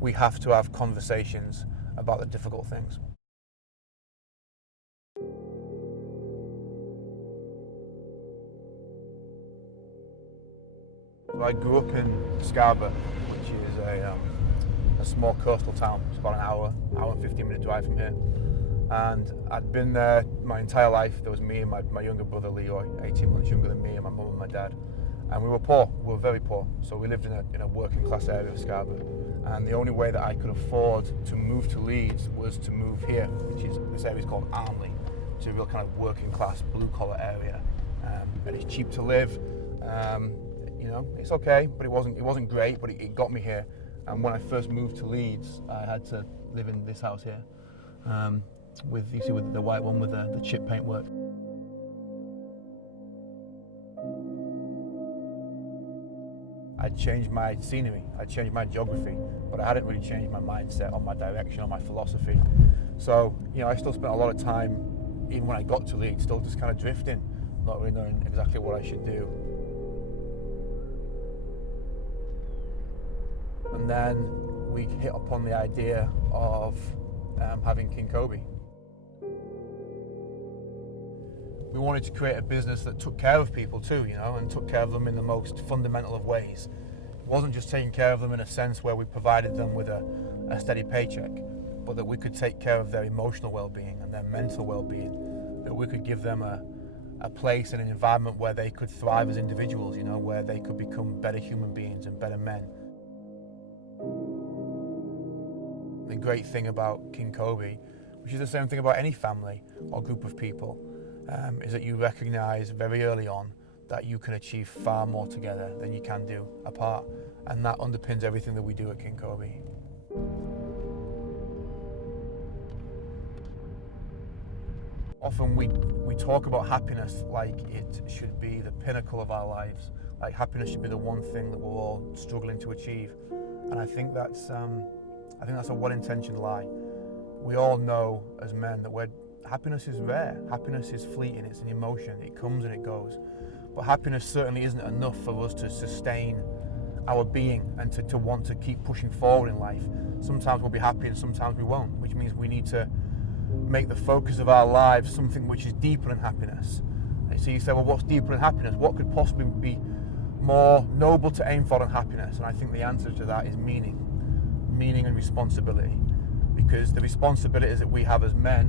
we have to have conversations about the difficult things. So I grew up in Scarborough, which is a small coastal town. It's about an hour and 15-minute drive from here. And I'd been there my entire life. There was me and my younger brother Leroy, 18 months younger than me, and my mum and my dad. And we were poor. We were very poor. So we lived in a working class area of Scarborough. And the only way that I could afford to move to Leeds was to move here, which is, this area is called Armley. It's a real kind of working class, blue collar area. And it's cheap to live. You know, it's okay, but it wasn't great, but it got me here. And when I first moved to Leeds, I had to live in this house here. With the white one with the chip paint work. I'd changed my scenery, I'd changed my geography, but I hadn't really changed my mindset or my direction or my philosophy. So, you know, I still spent a lot of time, even when I got to Leeds, still just kind of drifting, not really knowing exactly what I should do. And then we hit upon the idea of having King Koby. We wanted to create a business that took care of people too, you know, and took care of them in the most fundamental of ways. It wasn't just taking care of them in a sense where we provided them with a steady paycheck, but that we could take care of their emotional well-being and their mental well-being, that we could give them a place and an environment where they could thrive as individuals, you know, where they could become better human beings and better men. The great thing about King Koby, which is the same thing about any family or group of people, is that you recognise very early on that you can achieve far more together than you can do apart. And that underpins everything that we do at King Koby. Often we talk about happiness like it should be the pinnacle of our lives, like happiness should be the one thing that we're all struggling to achieve. And I think that's a well-intentioned lie. We all know as men that happiness is rare, happiness is fleeting, it's an emotion, it comes and it goes. But happiness certainly isn't enough for us to sustain our being and to want to keep pushing forward in life. Sometimes we'll be happy and sometimes we won't, which means we need to make the focus of our lives something which is deeper than happiness. And so you say, well, what's deeper than happiness? What could possibly be more noble to aim for than happiness? And I think the answer to that is meaning and responsibility. Because the responsibilities that we have as men,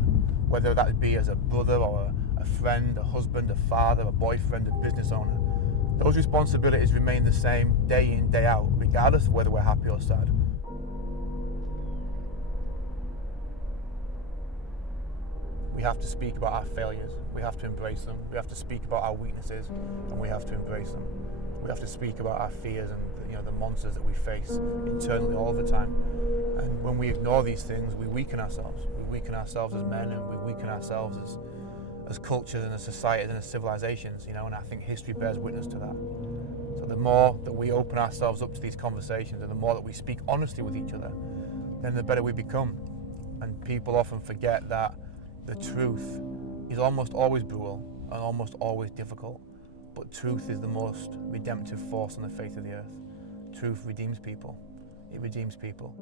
whether that be as a brother or a friend, a husband, a father, a boyfriend, a business owner, those responsibilities remain the same day in, day out, regardless of whether we're happy or sad. We have to speak about our failures, we have to embrace them, we have to speak about our weaknesses, and we have to embrace them. We have to speak about our fears and the monsters that we face internally all the time. And when we ignore these things, we weaken ourselves. We weaken ourselves as men, and we weaken ourselves as cultures and as societies and as civilizations, and I think history bears witness to that. So the more that we open ourselves up to these conversations and the more that we speak honestly with each other, then the better we become. And people often forget that the truth is almost always brutal and almost always difficult, but truth is the most redemptive force on the face of the earth. Truth redeems people. It redeems people.